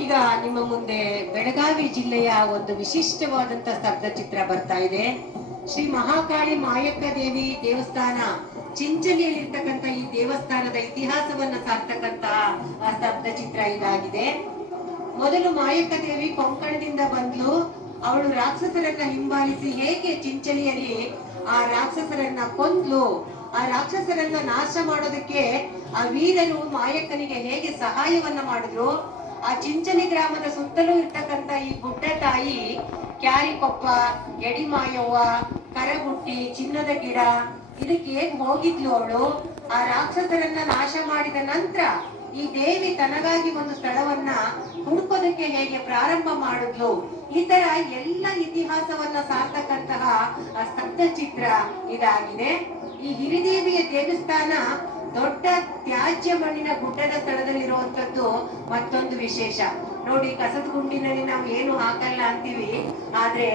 ಈಗ ನಿಮ್ಮ ಮುಂದೆ ಬೆಳಗಾವಿ ಜಿಲ್ಲೆಯ ಒಂದು ವಿಶಿಷ್ಟವಾದಂತಹ ಸ್ತಬ್ಧ ಚಿತ್ರ ಬರ್ತಾ ಇದೆ. ಶ್ರೀ ಮಹಾಕಾಳಿ ಮಾಯಕ್ಕ ದೇವಿ ದೇವಸ್ಥಾನ ಚಿಂಚಲಿಯಲ್ಲಿರ್ತಕ್ಕಂಥ ಈ ದೇವಸ್ಥಾನದ ಇತಿಹಾಸವನ್ನ ಸಾರ್ತಕ್ಕಂತಹ ಆ ಸ್ತಬ್ಧ ಚಿತ್ರ ಇದಾಗಿದೆ. ಮೊದಲು ಮಾಯಕ್ಕ ದೇವಿ ಕೊಂಕಣದಿಂದ ಬಂದ್ಲು. ಅವಳು ರಾಕ್ಷಸರನ್ನ ಹಿಂಬಾಲಿಸಿ ಹೇಗೆ ಚಿಂಚಲಿಯಲ್ಲಿ ಆ ರಾಕ್ಷಸರನ್ನ ಕೊಂದ್ಲು, ಆ ರಾಕ್ಷಸರನ್ನ ನಾಶ ಮಾಡೋದಕ್ಕೆ ಆ ವೀರರು ಮಾಯಕ್ಕನಿಗೆ ಹೇಗೆ ಸಹಾಯವನ್ನ ಮಾಡಿದ್ರು. ಆ ಚಿಂಚಲಿ ಗ್ರಾಮದ ಸುತ್ತಲೂ ಇರ್ತಕ್ಕಂಥ ಈ ಗುಡ್ಡ ತಾಯಿ ಕ್ಯಾರಿಕೊಪ್ಪ, ಎಡಿಮಾಯವ್ವ, ಕರಗುಟ್ಟಿ, ಚಿನ್ನದ ಗಿಡ ಇದಕ್ಕೆ ಹೇಗ್ ಹೋಗಿದ್ಲು ಅವಳು. ಆ ರಾಕ್ಷಸರನ್ನ ನಾಶ ಮಾಡಿದ ನಂತರ ಈ ದೇವಿ ತನಗಾಗಿ ಒಂದು ಸ್ಥಳವನ್ನ ಹುಡುಕೋದಕ್ಕೆ ಹೇಗೆ ಪ್ರಾರಂಭ ಮಾಡಿದ್ಲು, ಈ ತರ ಎಲ್ಲ ಇತಿಹಾಸವನ್ನ ಸಾರ್ತಕ್ಕಂತಹ ಆ ಸ್ತಬ್ಧ ಚಿತ್ರ ಇದಾಗಿದೆ. ಈ ಹಿರಿದೇವಿಯ ದೇವಸ್ಥಾನ ದೊಡ್ಡ ತ್ಯಾಜ್ಯ ಮಣ್ಣಿನ ಗುಡ್ಡದ ಸ್ಥಳದಲ್ಲಿರುವಂತದ್ದು ಮತ್ತೊಂದು ವಿಶೇಷ. ನೋಡಿ, ಕಸದ ಗುಂಡಿನಲ್ಲಿ ನಾವು ಏನು ಹಾಕಲ್ಲ ಅಂತೀವಿ, ಆದ್ರೆ